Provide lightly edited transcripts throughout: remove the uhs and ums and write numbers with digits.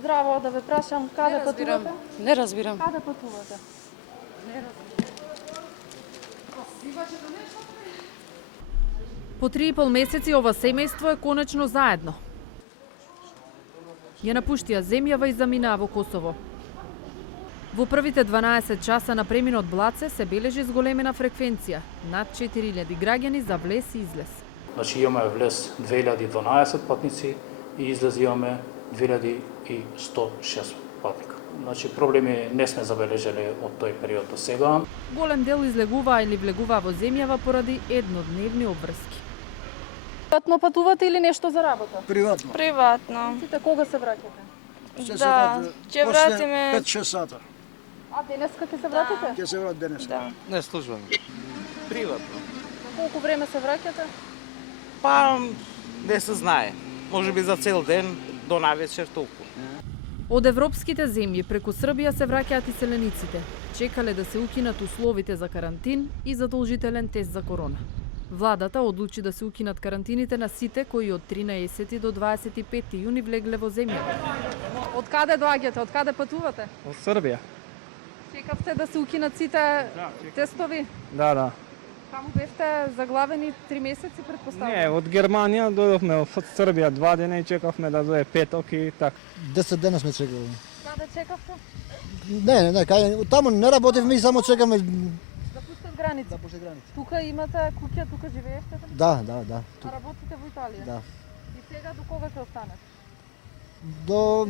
Здраво, да ве прашам, каде патувате? Не разбирам. Каде патувате? По 3,5 месеци ова семејство е конечно заедно. Ја напуштија земјава и заминаа во Косово. Во првите 12 часа на преминот Блаце се бележи зголемена фреквенција, над 4000 граѓани за влез и излез. Значи имаме влез 2012 патници и излез имаме 2106 патника. Значи проблеми не сме забележали од тој период до сега. Голем дел излегуваа или влегуваа во земјава поради еднодневни обврски. Приватно патувате или нешто за работа? Приватно. Приватно. Сите кога се враќате? Да, ќе вратиме 5-6 сата. А денеска ќе се вратите? Ќе се врат денес. Да. Не службено. Приватно. Колку време се враќате? Па не се знае. Може би за цел ден до навечер толку. Од европските земји преку Србија се враќаат и селениците. Чекале да се укинат условите за карантин и задолжителен тест за корона. Владата одлучи да се укинат карантините на сите кои од 13 до 25 јуни влегле во земјата. Од каде доаѓате? Од каде патувате? Од Србија. Чекавте да се укинат сите тестови? Да. Каму бевте заглавени 3 месеци, предпоставувам? Не, од Германија дојдовме од Србија 2 дена и чекавме да дое петок и така. 10 дена сме чекали. Каде чекавте? Не, кај таму не работевме и само чекаме. Да пуштат граница? Да пуштат граница. Тука имате куќа, тука живеевте? Да. А работите во Италија? Да. И сега до кога ќе останете? До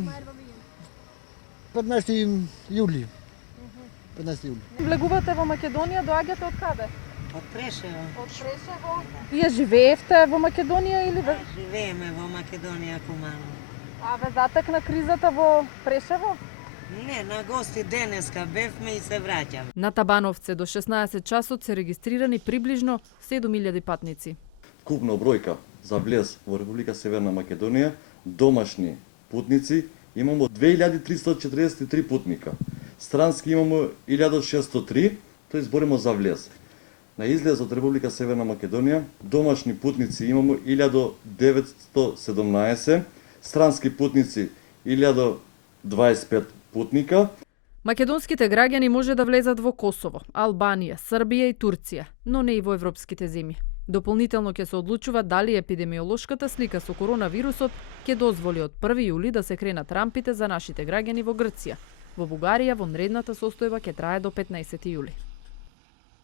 15 јули. 15 јули. Влегувате во Македонија, доаѓате од каде? Од Прешево. Од Прешево. Вие живеевте во Македонија или ве... Живееме во Македонија Кумано. А ве затекна кризата во Прешево? Не, на гости денеска бевме и се враќаме. На Табановце до 16 часот се регистрирани приближно 7000 патници. Купна бројка за влез во Република Северна Македонија, домашни путници, имамо 2343 путника. Странски имамо 1603, тој зборимо за влез. На излез од Република Северна Македонија, домашни путници имамо 1917, странски путници 1025 путника. Македонските граѓани може да влезат во Косово, Албанија, Србија и Турција, но не и во европските земји. Дополнително ќе се одлучува дали епидемиолошката слика со коронавирусот ќе дозволи од 1 јули да се кренат рампите за нашите граѓани во Грција. Во Бугарија вонредната состојба ќе трае до 15 јули.